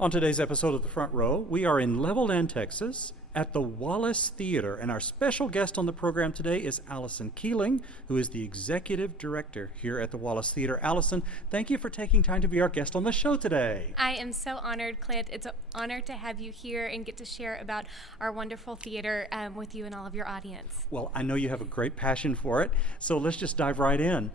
On today's episode of The Front Row, we are in Levelland, Texas, at the Wallace Theater, and our special guest on the program today is Alycyn Keeling, who is the executive director here at the Wallace Theater. Alycyn, thank you for taking time to be our guest on the show today. I am so honored, Clint. It's an honor to have you here and get to share about our wonderful theater with you and all of your audience. Well, I know you have a great passion for it, so let's just dive right in.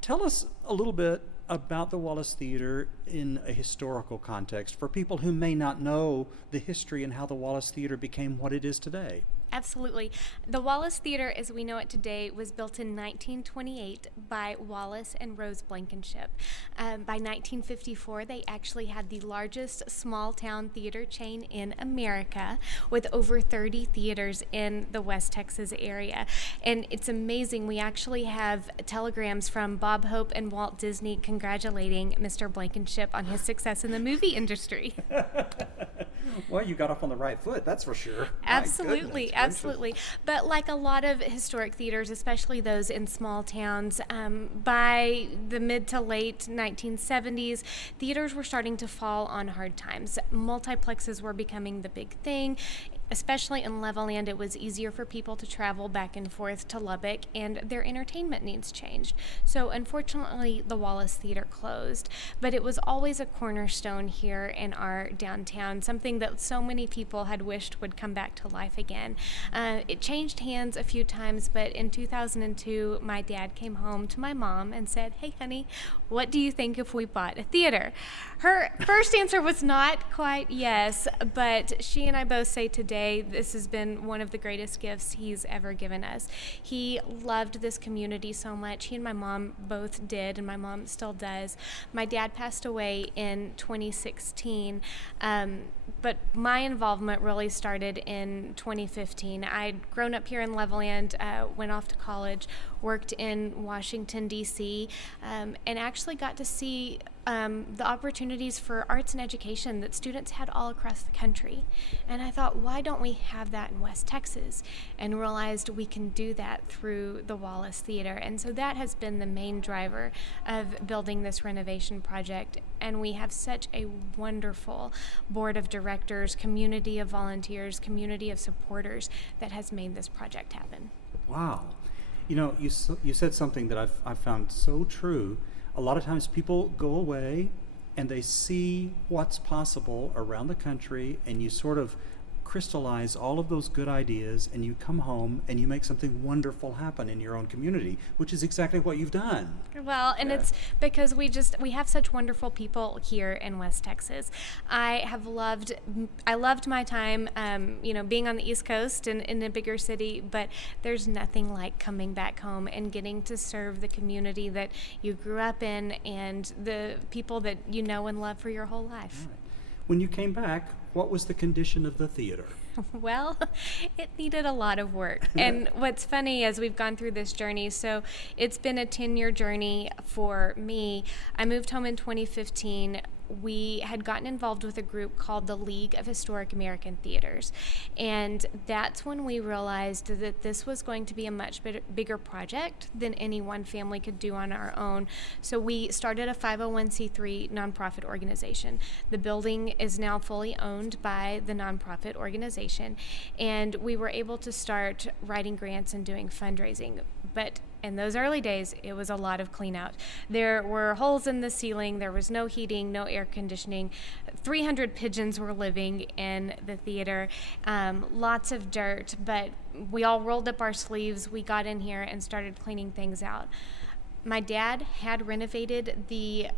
Tell us a little bit about the Wallace Theater in a historical context for people who may not know the history and how the Wallace Theater became what it is today. Absolutely. The Wallace Theater, as we know it today, was built in 1928 by Wallace and Rose Blankenship. By 1954, they actually had the largest small-town theater chain in America, with over 30 theaters in the West Texas area. And it's amazing. We actually have telegrams from Bob Hope and Walt Disney congratulating Mr. Blankenship on his success in the movie industry. Well, you got off on the right foot, that's for sure. Absolutely, absolutely. But like a lot of historic theaters, especially those in small towns, by the mid to late 1970s, theaters were starting to fall on hard times. Multiplexes were becoming the big thing. Especially in Levelland, it was easier for people to travel back and forth to Lubbock, and their entertainment needs changed. So unfortunately, the Wallace Theater closed, but it was always a cornerstone here in our downtown, something that so many people had wished would come back to life again. It changed hands a few times, but in 2002, my dad came home to my mom and said, "Hey, honey, what do you think if we bought a theater?" Her first answer was not quite yes, but she and I both say today, this has been one of the greatest gifts he's ever given us. He loved this community so much. He and my mom both did, and my mom still does. My dad passed away in 2016, but my involvement really started in 2015. I'd grown up here in Levelland, went off to college, worked in Washington, D.C., and actually got to see the opportunities for arts and education that students had all across the country. And I thought, why don't we have that in West Texas? And realized we can do that through the Wallace Theater. And so that has been the main driver of building this renovation project. And we have such a wonderful board of directors, community of volunteers, community of supporters that has made this project happen. Wow. You know, you said something that I've found so true. A lot of times people go away and they see what's possible around the country, and you sort of crystallize all of those good ideas, and you come home and you make something wonderful happen in your own community, which is exactly what you've done. Well, and It's because we have such wonderful people here in West Texas. I loved my time, being on the East Coast and in a bigger city, but there's nothing like coming back home and getting to serve the community that you grew up in and the people that you know and love for your whole life. Right. When you came back, what was the condition of the theater? Well, it needed a lot of work. And what's funny as we've gone through this journey, so it's been a 10-year journey for me. I moved home in 2015. We had gotten involved with a group called the League of Historic American Theaters. And that's when we realized that this was going to be a much bigger project than any one family could do on our own. So we started a 501c3 nonprofit organization. The building is now fully owned by the nonprofit organization. And we were able to start writing grants and doing fundraising. But in those early days, it was a lot of clean out. There were holes in the ceiling, there was no heating, no air conditioning, 300 pigeons were living in the theater, lots of dirt, but we all rolled up our sleeves, we got in here and started cleaning things out. My dad had renovated the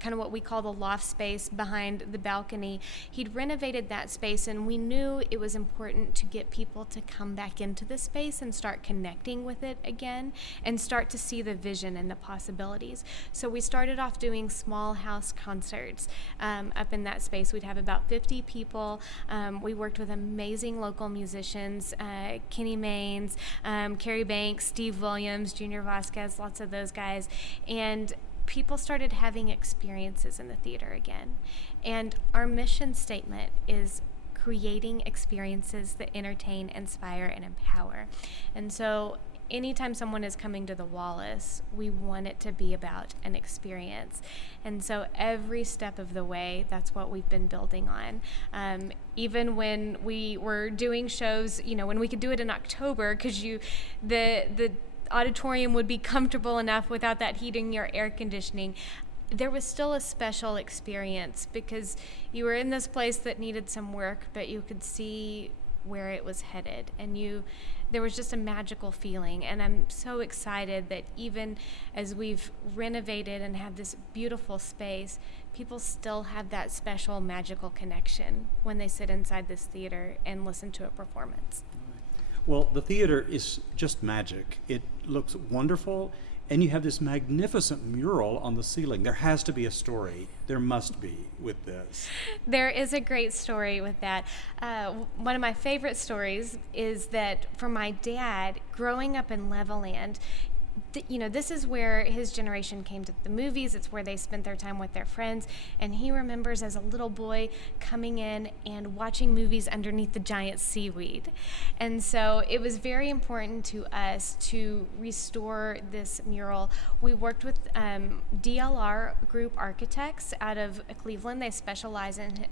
kind of what we call the loft space behind the balcony. He'd renovated that space, and we knew it was important to get people to come back into the space and start connecting with it again and start to see the vision and the possibilities. So we started off doing small house concerts up in that space. We'd have about 50 people. We worked with amazing local musicians, Kenny Maines, Carrie Banks, Steve Williams, Junior Vasquez, lots of those guys. And people started having experiences in the theater again. And our mission statement is creating experiences that entertain, inspire, and empower. And so anytime someone is coming to the Wallace, we want it to be about an experience. And so every step of the way, that's what we've been building on. Even when we were doing shows, when we could do it in October, because the auditorium would be comfortable enough without that heating or air conditioning, there was still a special experience because you were in this place that needed some work, but you could see where it was headed, and there was just a magical feeling. And I'm so excited that even as we've renovated and have this beautiful space, people still have that special magical connection when they sit inside this theater and listen to a performance. Well, the theater is just magic. It looks wonderful, and you have this magnificent mural on the ceiling. There has to be a story. There must be with this. There is a great story with that. One of my favorite stories is that for my dad, growing up in Levelland, this is where his generation came to the movies. It's where they spent their time with their friends. And he remembers as a little boy coming in and watching movies underneath the giant seaweed. And so it was very important to us to restore this mural. We worked with DLR Group Architects out of Cleveland. They specialize in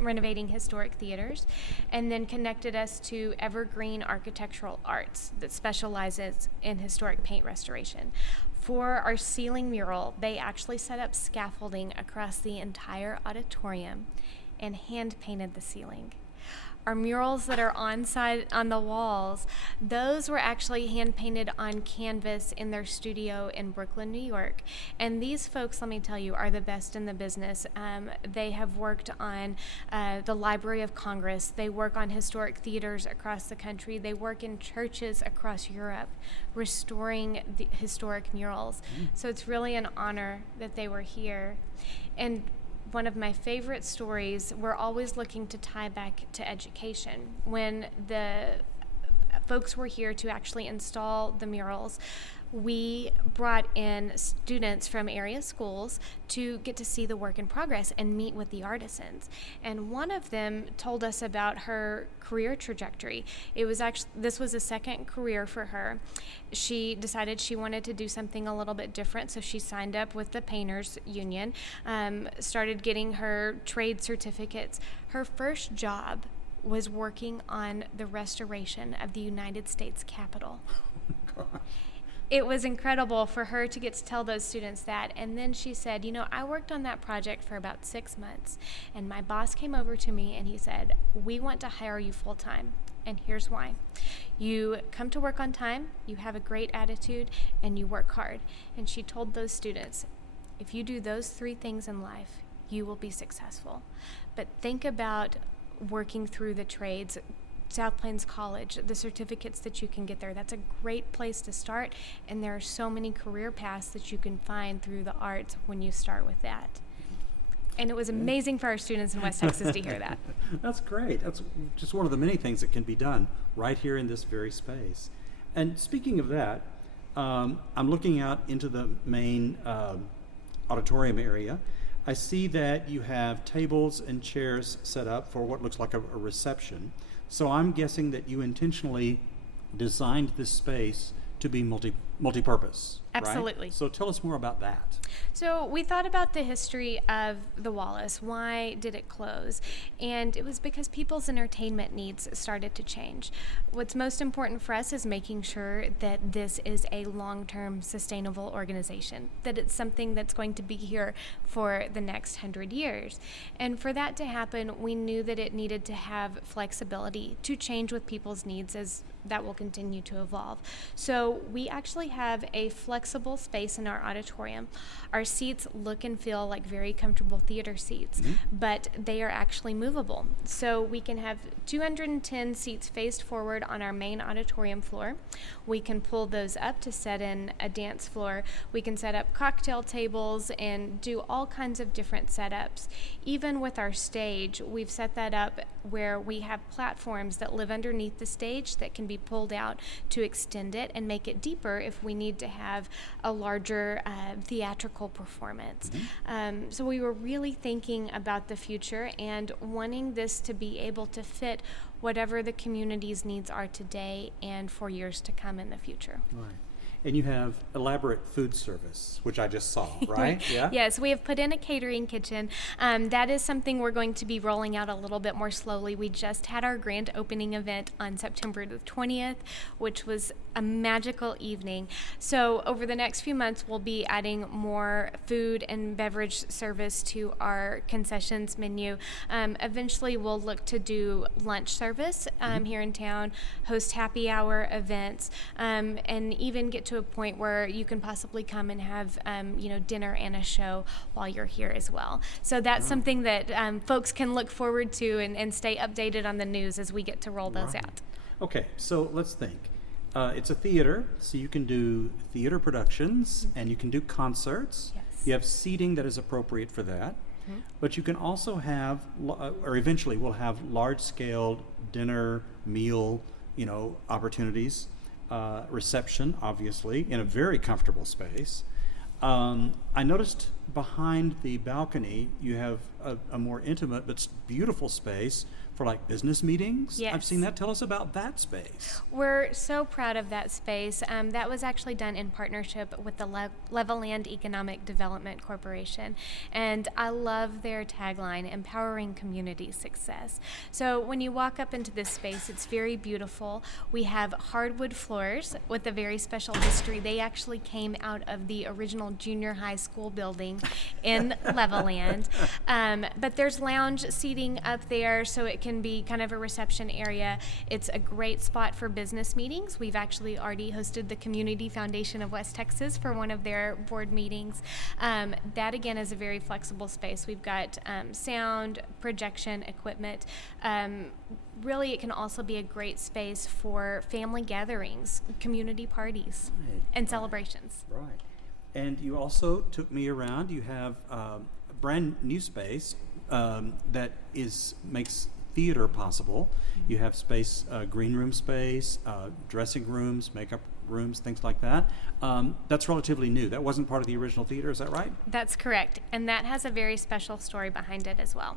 renovating historic theaters, and then connected us to Evergreen Architectural Arts that specializes in historic paint restoration. For our ceiling mural, they actually set up scaffolding across the entire auditorium and hand painted the ceiling. Our murals that are on the walls, those were actually hand painted on canvas in their studio in Brooklyn, New York. And these folks, let me tell you, are the best in the business. They have worked on the Library of Congress. They work on historic theaters across the country. They work in churches across Europe, restoring the historic murals. So it's really an honor that they were here. And one of my favorite stories, we're always looking to tie back to education. When the folks were here to actually install the murals, we brought in students from area schools to get to see the work in progress and meet with the artisans. And one of them told us about her career trajectory. This was a second career for her. She decided she wanted to do something a little bit different, so she signed up with the Painters Union, started getting her trade certificates. Her first job was working on the restoration of the United States Capitol. Oh, God. It was incredible for her to get to tell those students that. And then she said, I worked on that project for about 6 months, and my boss came over to me and he said, we want to hire you full time. And here's why. You come to work on time, you have a great attitude, and you work hard. And she told those students, if you do those 3 things in life, you will be successful. But think about working through the trades. South Plains College, the certificates that you can get there, that's a great place to start, and there are so many career paths that you can find through the arts when you start with that. And it was amazing for our students in West Texas to hear that. That's great. That's just one of the many things that can be done right here in this very space. And speaking of that, I'm looking out into the main auditorium area. I see that you have tables and chairs set up for what looks like a reception. So I'm guessing that you intentionally designed this space to be multi-purpose. Absolutely. Right? So tell us more about that. So we thought about the history of the Wallace. Why did it close? And it was because people's entertainment needs started to change. What's most important for us is making sure that this is a long-term sustainable organization, that it's something that's going to be here for the next 100 years. And for that to happen, we knew that it needed to have flexibility to change with people's needs as that will continue to evolve. So we actually have a flexible space in our auditorium. Our seats look and feel like very comfortable theater seats, but they are actually movable. So we can have 210 seats faced forward on our main auditorium floor. We can pull those up to set in a dance floor. We can set up cocktail tables and do all kinds of different setups. Even with our stage, we've set that up where we have platforms that live underneath the stage that can be pulled out to extend it and make it deeper if we need to have a larger theatrical performance. So we were really thinking about the future and wanting this to be able to fit whatever the community's needs are today and for years to come in the future. Right. And you have elaborate food service, which I just saw, right? Yeah. Yes, we have put in a catering kitchen. That is something we're going to be rolling out a little bit more slowly. We just had our grand opening event on September the 20th, which was a magical evening. So over the next few months, we'll be adding more food and beverage service to our concessions menu. Eventually, we'll look to do lunch service here in town, host happy hour events, and even get to a point where you can possibly come and have dinner and a show while you're here as well. So that's something that folks can look forward to and stay updated on the news as we get to roll those out. Okay, so let's think. It's a theater, so you can do theater productions and you can do concerts. Yes. You have seating that is appropriate for that. But you can also have, or eventually we'll have large-scale dinner, meal, opportunities. Reception, obviously, in a very comfortable space. I noticed behind the balcony you have a more intimate but beautiful space for like business meetings. Yes. I've seen that. Tell us about that space. We're so proud of that space. That was actually done in partnership with the Levelland Economic Development Corporation. And I love their tagline, empowering community success. So when you walk up into this space, it's very beautiful. We have hardwood floors with a very special history. They actually came out of the original junior high school building in Levelland. But there's lounge seating up there, so it can be kind of a reception area. It's a great spot for business meetings. We've actually already hosted the Community Foundation of West Texas for one of their board meetings. That again is a very flexible space. We've got sound, projection, equipment. Really, it can also be a great space for family gatherings, community parties, and celebrations. Right. And you also took me around. You have a brand new space that makes theater possible. You have space, green room space, dressing rooms, makeup rooms, things like that. That's relatively new. That wasn't part of the original theater, is that right? That's correct. And that has a very special story behind it as well.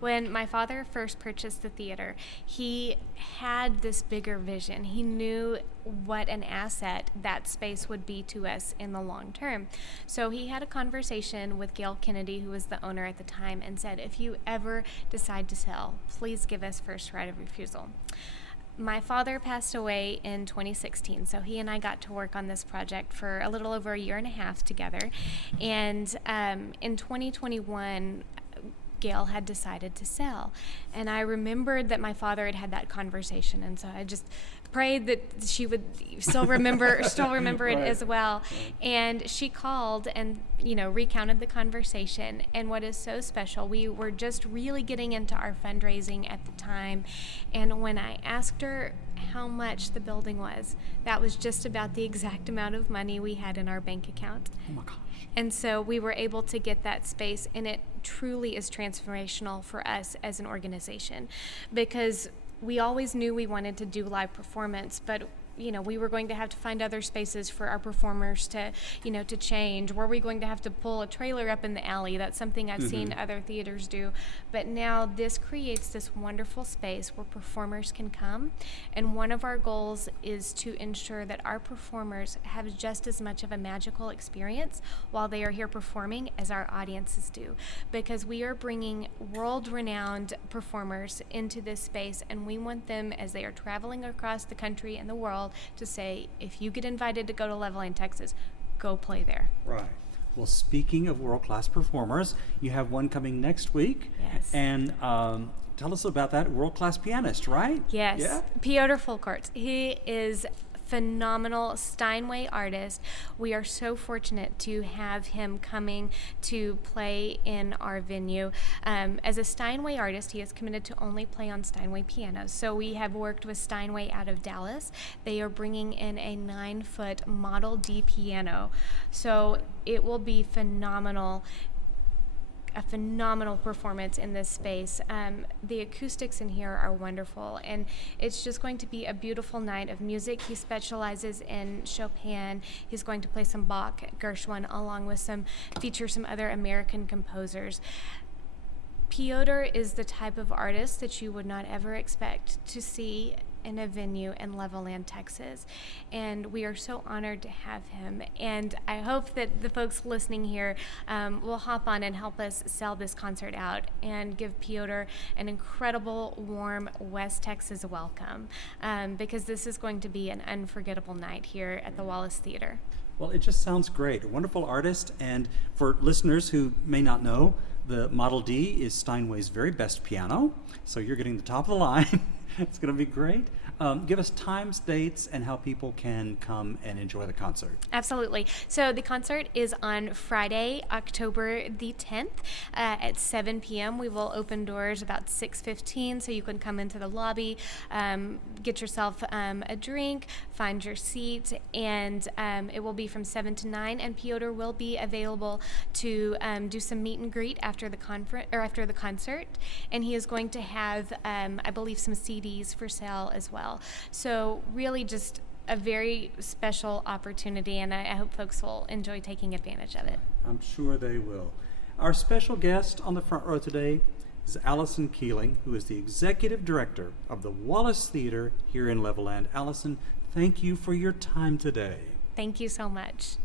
When my father first purchased the theater, he had this bigger vision. He knew what an asset that space would be to us in the long term. So he had a conversation with Gail Kennedy, who was the owner at the time, and said, if you ever decide to sell, please give us first right of refusal. My father passed away in 2016, so he and I got to work on this project for a little over a year and a half together. And in 2021, Gail had decided to sell. And I remembered that my father had had that conversation, and so I just prayed that she would still remember it as well. And she called and recounted the conversation. And what is so special, we were just really getting into our fundraising at the time, and when I asked her how much the building was, that was just about the exact amount of money we had in our bank account. Oh my gosh. And so we were able to get that space, and it truly is transformational for us as an organization, because we always knew we wanted to do live performance, but we were going to have to find other spaces for our performers to change. Were we going to have to pull a trailer up in the alley? That's something I've seen other theaters do. But now this creates this wonderful space where performers can come. And one of our goals is to ensure that our performers have just as much of a magical experience while they are here performing as our audiences do. Because we are bringing world-renowned performers into this space, and we want them, as they are traveling across the country and the world, to say, if you get invited to go to Levelland, Texas, go play there. Right. Well, speaking of world-class performers, you have one coming next week. Yes. And tell us about that world-class pianist, right? Yes. Yeah? Piotr Folkart. He is phenomenal Steinway artist. We are so fortunate to have him coming to play in our venue. As a Steinway artist, he is committed to only play on Steinway pianos. So we have worked with Steinway out of Dallas. They are bringing in a 9-foot Model D piano. So it will be phenomenal. a phenomenal performance in this space. The acoustics in here are wonderful, and it's just going to be a beautiful night of music. He specializes in Chopin. He's going to play some Bach, Gershwin, along with feature some other American composers. Piotr is the type of artist that you would not ever expect to see in a venue in Levelland, Texas. And we are so honored to have him. And I hope that the folks listening here will hop on and help us sell this concert out and give Piotr an incredible, warm West Texas welcome, because this is going to be an unforgettable night here at the Wallace Theater. Well, it just sounds great. A wonderful artist. And for listeners who may not know, the Model D is Steinway's very best piano. So you're getting the top of the line. It's going to be great. Give us times, dates, and how people can come and enjoy the concert. Absolutely. So the concert is on Friday, October the 10th at 7 p.m. We will open doors about 6:15, so you can come into the lobby, get yourself a drink, find your seat, and it will be from 7 to 9. And Piotr will be available to do some meet and greet after the after the concert, and he is going to have, I believe, some CDs for sale as well. So really just a very special opportunity, and I hope folks will enjoy taking advantage of it. I'm sure they will. Our special guest on the front row today is Alycyn Keeling, who is the Executive Director of the Wallace Theater here in Levelland. Alycyn, thank you for your time today. Thank you so much.